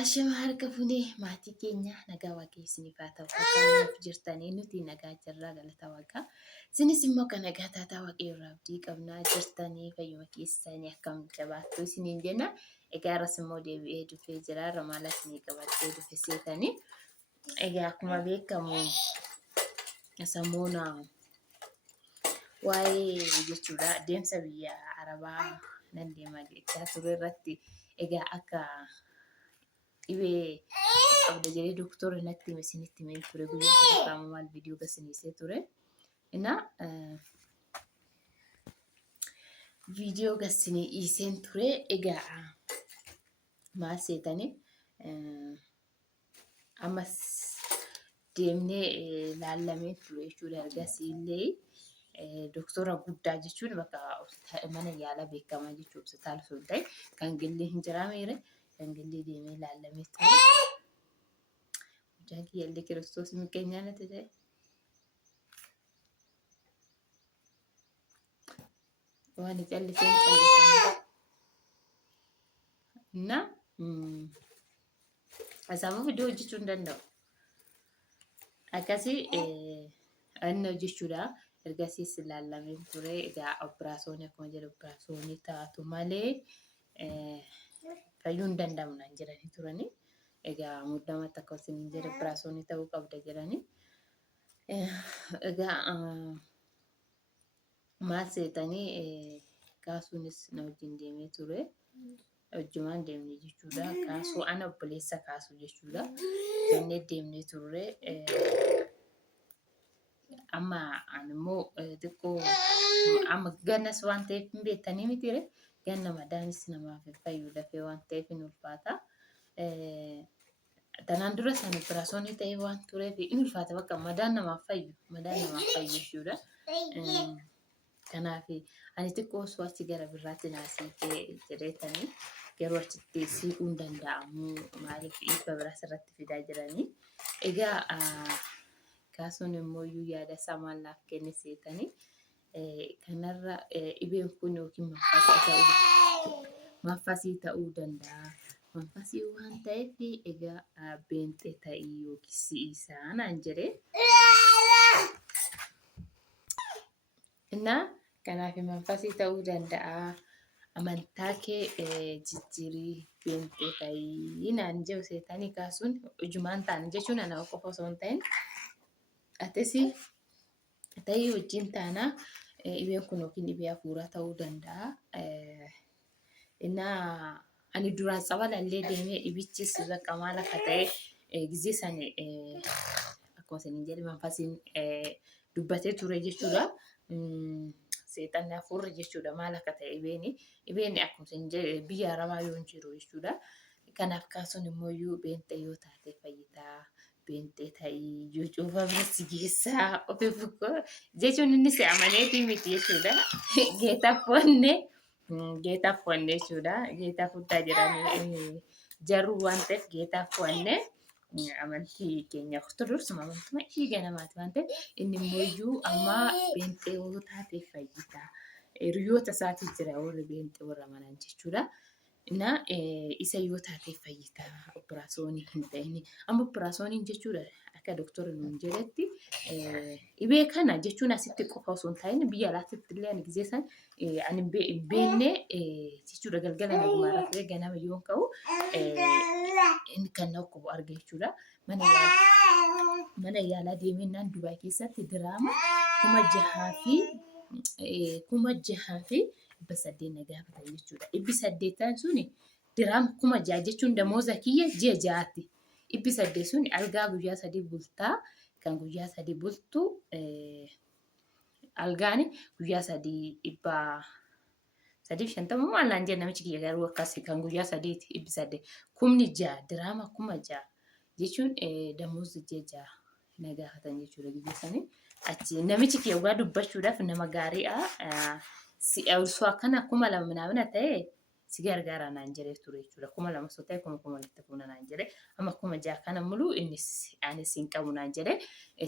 Ashama harka fuunee maatii keenya nagaa waaqessiniif haa ta'u akkamiif jirtanii nuti nagaa jirraa galata waaqaa. Isinis immoo kan nagaa taataa waaqayyoorraa abdii qabnaa jirtanii fayyuma keessanii akkam jabaattu isiniin jenna. Egaa irras immoo deebi'ee dhufee jira ramaala isinii qabattee dhufe seetanii. Egaa akkuma beekamu samuuna waa'ee jechuudha deemsa biyya Arabaa nan deemaa jechaa ture irratti egaa akka dhibee qabda jedhee doktorri natti isinitti himee ture guyyaa tokko maal viidiyoo gasiisee ture. Innaa viidiyoo gasiiseen ture egaa maal seetanii ammas deemnee laallamee ture jechuudha. Ergasiillee doktora guddaa jechuun bakka mana yaalaa beekamaa jechuudha. Hospitaala osoo hin ta'in kan gillee hin jiraamne kan gillee deemee laallamee ture. Hojjaan kiyyaallee kiristoos miqqeenyaa natti ta'e. Waan callisanii. Na asaamuu viidiyoo hojjechuu hin danda'u. Akkasii anna jechuudha. Ergasiis laallamee ture. Egaa operaasyoonii akkuma jedhu operaasyoonii taatu malee fayyuu hin danda'amna jedhanii turanii. Egaa muddamatti akka isin jedhu operaasyoonii ta'uu qabda jedhanii. Egaa maal seetanii kaasuunis na wajjin deemee ture. Wajjumaan deemnee jechuudha. Kaasuu ana obboleessa kaasuu jechuudha. Jennee deemnee turre. Amma animmoo xiqqoo amma gannas waan ta'eef hin beektanii mitire ganna madaanis namaaf hin fayyu dafee waan ta'eef hin ulfaata. Tanaan dura san operaasyoonii ta'ee waan tureef hin ulfaata bakka madaan namaaf fayyu jechuudha. Kanaaf ani xiqqoo osoo achi gara biraatti naasitee jedheetanii garuu achitti siquu hin danda'amu maaliif dhiibba biraas irratti fidaa jiranii. Egaa kaasuun immoo yaada isaa maal naaf kenne seetanii kanarra dhibeen kun yookiin manfasii ta'uu danda'a. Manfasii waan ta'eef egaa beenxee ta'ii yookiin si'isaa naan jedhee. Innaa kanaaf manfasii ta'uu danda'a. Amantaa kee jijjiirii beenxee ta'ii naan jedhu seetanii kaasuun hojumaan ta'an jechuun ana qofa osoo hin ta'in. Atis ta'ii wajjin taanaa dhibeen kun yookiin dhibee hafuuraa ta'uu danda'a. Innaa ani duraan sabalallee deemee dhibichis bakka maal akka ta'e gizee sana akkuma isin jedhe manfasiin dubbatee ture jechuudha. Seexanni hafuurri jechuudha maal akka ta'e dhibeen akkuma isin jedhe biyya Arabaa yoo hin jiru jechuudha. Kanaaf kaasuun immoo beenxee yoo taate fayyitaa. Beenxee ta'ii yoo cuufa biratti geessaa ofii fukkoo jechuun innis amaneetii miti jechuudha. Geetaaf fonne jechuudha. Geetaaf fuddaa jedhanii jaruu waan ta'eef geetaaf fonne amantii keenya ortodoksii amantuma dhiiga namaati waan ta'eef inni immoo amma beenxee yoo taate fayyitaa. Hiriyoota isaatii jira warri beenxee warra amanan jechuudha. Innaa isa yoo taate fayyitaa operaasyoonii hin ta'in. Amma operaasyooniin jechuudha akka doktorri nuun jedhetti dhibee kana jechuun asitti qofa osoo hin ta'in biyya alaatti illee ani gizee san ani beennee jechuudha galgala nagumaa rafee ganama yoo ka'u inni kan na qabu arga jechuudha. Mana yaalaa deemnaan Dubaay keessatti diraama 6,000 saddeet na gaafatan jechuudha. 800 suni diraama 6,000 jechuun damooza kiyya ji'a ja'aatti. 800 suni algaa guyyaa 3 bultaa kan guyyaa 3 bultu algaani guyyaa 350 maalaan jenna namichi kiyya garuu akkasii kan guyyaa 800 6,000 diraama 6,000 jechuun damooza ji'a ja'a na gaafatan jechuudha guyyaa sanii. Achi namichi kiyya waa dubbachuudhaaf nama gaariidha. Osoo akkana 2,000 minamina ta'e si gargaara naan jedhee ture jechuudha. 2,000 osoo ta'e 2,000 fuuna naan jedhee amma 6,000 kana muluu innis anis hin qabu naan jedhee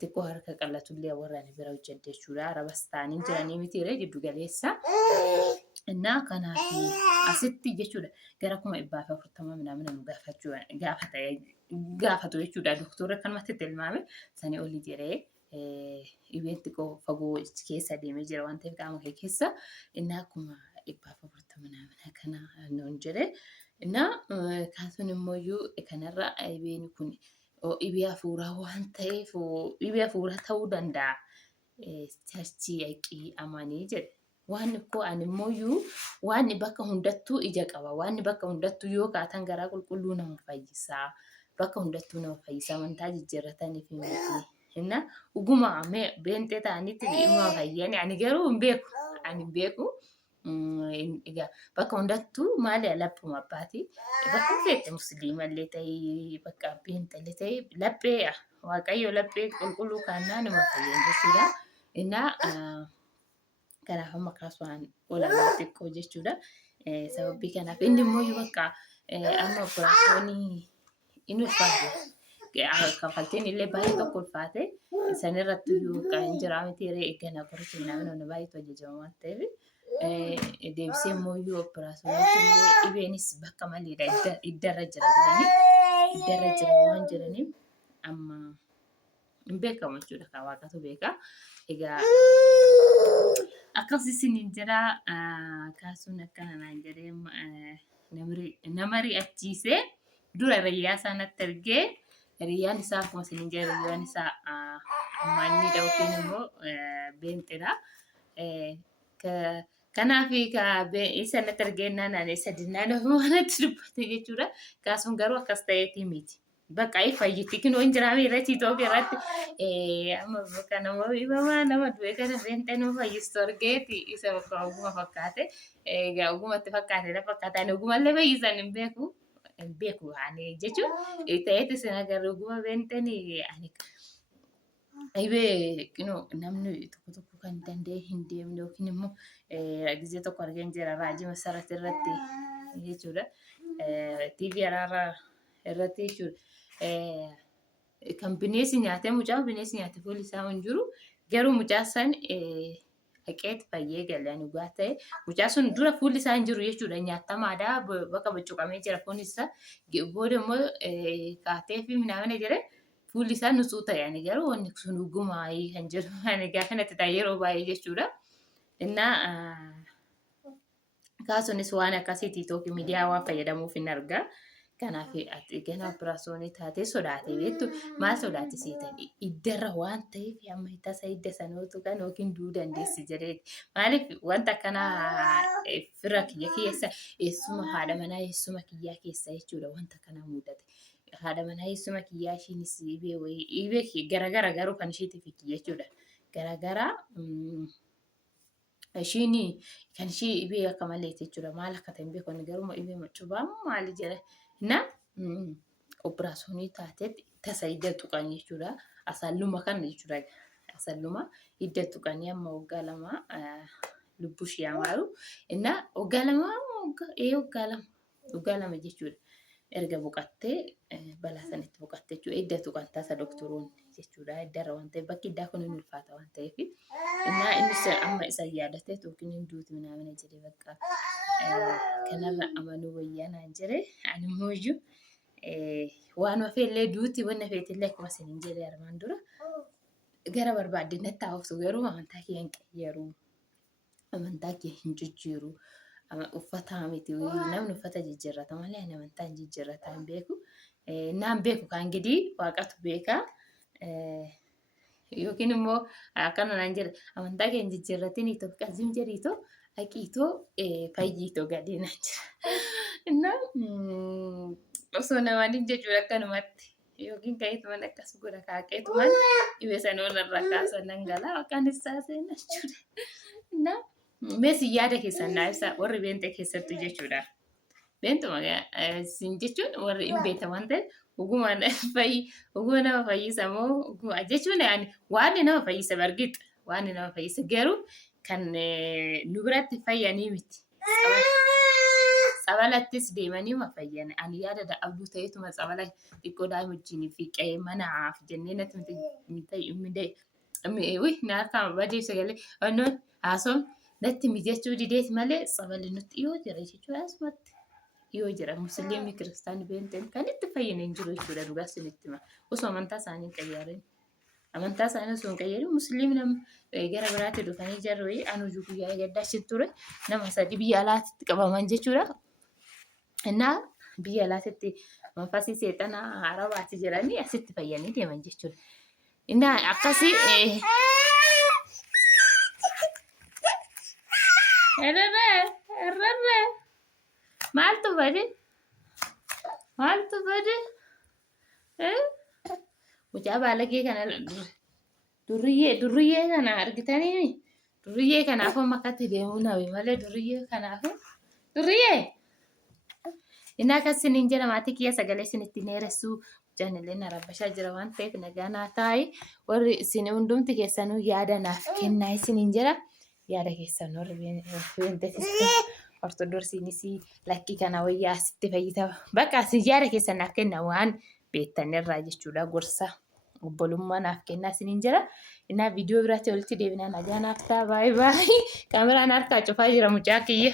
xiqqoo harka qallatullee warra ani bira hojjedhe jechuudha. Arabas ta'anii jiranii miti giddu galeessa. Innaa kanaaf asitti jechuudha gara 140 ምናምን nu gaafatu jechuudha doktorri akkanumatti tilmaame sanii oli jedhee dhibeen xiqqoo fagoo keessa deemee jira waan ta'eef qaama kee keessa innaa 140 ምናምን akkana nuun jedhe innaa kaasuun immoo kanarra dhibeen kun dhibee hafuuraa waan ta'eef dhibee hafuuraa ta'uu danda'a charchii yaqii amanii jedhe. Waan koo ani immoo waan bakka hundattuu ija qaba. Waan bakka hundattuu yoo kaatan garaa qulqulluu nama fayyisaa. Bakka hundattuu nama fayyisaa amantaa jijjiirratanii fi miti. Inna dhuguma beentee ta'anitti dhimma fayyani. Ani garuu hin beeku. Ani hin beeku. Egaa bakka hundattuu maali laphuma abbaati. Bakka feete musliimallee ta'ee bakka beentallee ta'ee laphee waaqayyo laphee qulqulluu kaannaa nama fayyan jechuudha. Innaa kanaaf amma kaasuun olaanaa xiqqoo jechuudha. Sababii kanaaf inni immoo bakka amma operaasyoonii inni ulfaate kaffaltiin illee baay'ee tokko ulfaate sanirratti kan jira miti eeggannaa qoricha namni baay'eetu hojjetama waan ta'eef deebisee immoo operaasyoonichi illee dhibeenis bakka maleedha iddarra jira waan jiraniif amma hin beekamu jechuudha kan waaqatu beeka. Egaa akkasii isiniin jira kaasuun akkana naan jedhee nama ri'achiisee dura riyyaa isaanatti ergee riyyaan isaa akkuma isiniin jedhe riyyaan isaa ammaanni yookiin immoo beentedha. Kanaaf isatti ergeennaan ani sadinnaan ofumaanatti dubbate jechuudha. Kaasuun garuu akkas ta'eetii miti. Bakka fayyitti kinoo hin jiraame irratti Itoophiyaa irratti amma bakka nama du'e kana beentee nama fayyistu argeeti isa bakka oguma fakkaate egaa ogumatti fakkaate ani ogumallee fayyisan hin beeku ani jechuun ta'eeti isin agarra oguma beenteen ani dhibee kinoo namni tokko kan danda'e hin deemne yookiin immoo gizee tokko argeen jira raajii masarratti irratti jechuudha. TV araara irratti jechuudha. Kan bineensi nyaatee mucaa bineensi nyaatee foolii isaa hin jiru garuu mucaa san haqeetti fayyee galaan dhugaa ta'e mucaa sun dura fuulli isaa hin jiru jechuudha nyaatamaadha bakka boccoqamee jira foon isaa booda immoo kaatee fi minaamina jedhe fuulli isaa nusuu ta'e ani garuu wanni sun dhugumaayii kan jedhu ani gaafa natti ta'a yeroo baay'ee jechuudha. Innaa kaasuunis waan akkasiitii tokko miidiyaa waan fayyadamuuf hin argaa. Kanaaf ganaa operaasyoonii taatee sodaatee beektu maal sodaachisiitan iddarra waan ta'eef amma tasa idda sanootu kan yookiin du'uu dandeessi jedheeti. Maaliif wanta akkanaa fira kiyya keessa eessuma haadha manaa eessuma kiyyaa keessa jechuudha wanta kana mudate. Haadha manaa eessuma kiyyaa ishiinis dhibee garagara garuu kan ishiitiif kiyya jechuudha. Garagara ishiin kan ishii dhibee akka malee jechuudha maal akka ta'e beeku garuu dhibee macubaa maali jedhe. Na operaasyoonii taateetti tasa hidda tuqan jechuudha. Asalluma kana jechuudha. Asalluma hidda tuqanii amma waggaa 2 lubbuu ishee amaaru. Innaa waggaa 2 jechuudha. Erga boqattee balaa sanitti boqattee jechuudha. Hidda tuqan tasa doktoroonni jechuudha. Hiddarra waan ta'eef bakki hiddaa kun hin ulfaata waan ta'eef. Innaa innis amma isa yaadatee yookiin hin duuti minaamina jedhee bakka kanarra amanuu wayyaanaan jire ani immoo waan feellee duuti wanna feetillee akkuma isiniin jedhe armaan dura gara barbaadde natti haawwatu garuu amantaa kee hin qayyaru amantaa kee hin jijjiiru uffata miti namni uffata jijjiirrata malee ani amantaa hin jijjiirrata hin beeku naan beeku kan gidii waaqatu beeka yookiin immoo akkana naan jedhe amantaa kee hin jijjiirratin qazim jedhiitoo Aqiitoo fayyiitoo gadii naan jira. Innaa osoo namaan hin jechuudha akkanumatti yookiin ka'eetumaan akkas godha kaaqeetumaan dhibee sana walirraa kaasan dhangala'aa akkaan isaa seenaa jechuudha. Innaa meesii yaada keessan naa ibsa warri beentee keessattuu jechuudha. Beentuma siin jechuun warri hin beekne waan ta'eef oguma nama fayyisa moo jechuun waan nama fayyisa bargixa waan nama fayyisa garuu kan nu biratti fayyanii miti. Sabalattis deemanii ma fayyan ani yaada abduu ta'eetuma sabala xiqqoo daa'ima wajjin fi qe'ee manaaf jennee natti miti naaka badii sagalee wannoon haasoon natti mijachuu dideet malee sabali nutti dhiyoo jira jechuudha asumatti. Dhiyoo jira musliimni kiristaanni beenteen kan itti fayyanii hin jiru jechuudha dhugaa isinitti hima. Osoo amantaa isaanii hin qayyaarin. Amantaa isaanii osoo hin qayyaarin musliimni gara biraatti dhufanii jarri wayii anuujuu guyyaa gaddaa achitti ture nama sadii biyya alaatti qabaman jechuudha. Innaa biyya alaatti manfasii seexanaa Arabaatti jiranii asitti fayyanii deeman jechuudha. Innaa akkasii erree maaltu bade mucaa baalagee kana durriyyee kana argitanii durriyyee kanaaf makkatti deemuu nawe malee durriyyee kanaaf durriyyee innaa akkasiin jira maatii kiyya sagalee isinitti neeressuu jaalallee narabbashaa jira waan ta'eef nagaa naa taa'e warri isin hundumti keessanuu yaada naaf kennaa isiniin jira yaada keessan warri beentetisti ortodoksiinis lakkii kana wayyaa asitti fayyitama bakka asi yaada keessan naaf kenna waan beektan irraa jechuudha gorsa obbolummaa naaf kennaa isiniin jira innaa viidiyoo biraatti walitti deebinaa nagaa naaf ta'a baay'ee kaameraan harkaa cufaa jira mucaa kiyya.